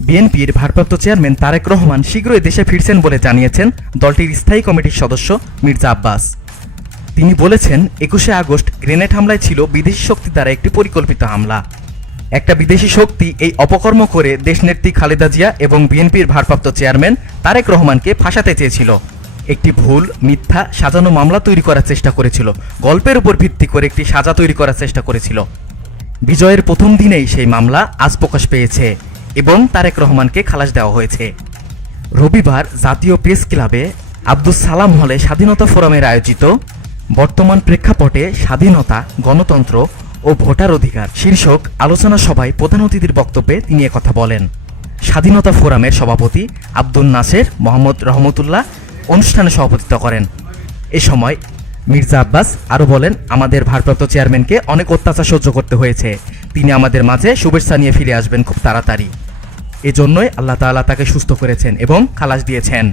বিএনপির ভারপ্রাপ্ত চেয়ারম্যান তারেক রহমান শীঘ্রই দেশে ফিরছেন বলে জানিয়েছেন দলটির স্থায়ী কমিটির সদস্য মির্জা আব্বাস। তিনি বলেছেন, একুশে আগস্ট গ্রেনেড হামলায় ছিল বিদেশি শক্তি দ্বারা একটি পরিকল্পিত হামলা। একটা বিদেশি শক্তি এই অপকর্ম করে দেশনেত্রী খালেদা জিয়া এবং বিএনপির ভারপ্রাপ্ত চেয়ারম্যান তারেক রহমানকে ফাঁসাতে চেয়েছিল। একটি ভুল, মিথ্যা, সাজানো মামলা তৈরি করার চেষ্টা করেছিল। গল্পের উপর ভিত্তি করে একটি সাজা তৈরি করার চেষ্টা করেছিল। বিজয়ের প্রথম দিনেই সেই মামলা আজ প্রকাশ পেয়েছে। এবং তারেক রহমানকে খালাস দেওয়া হয়েছে। রবিবার জাতীয় প্রেস ক্লাবে আব্দুস সালাম হলে স্বাধীনতা ফোরামের আয়োজিত বর্তমান প্রেক্ষাপটে স্বাধীনতা, গণতন্ত্র ও ভোটার অধিকার শীর্ষক আলোচনা সভায় প্রধান অতিথির বক্তব্যে তিনি কথা বলেন। স্বাধীনতা ফোরামের সভাপতি আব্দুল নাসের মোহাম্মদ রহমতুল্লাহ অনুষ্ঠানে সভাপতিত্ব করেন। এ সময় মির্জা আব্বাস আরও বলেন, আমাদের ভারপ্রাপ্ত চেয়ারম্যানকে অনেক অত্যাচার সহ্য করতে হয়েছে। তিনি আমাদের মাঝে শুভেচ্ছা নিয়ে ফিরে আসবেন খুব তাড়াতাড়ি। এজন্যই আল্লাহ তাআলা তাকে সুস্থ করেছেন এবং খালাস দিয়েছেন।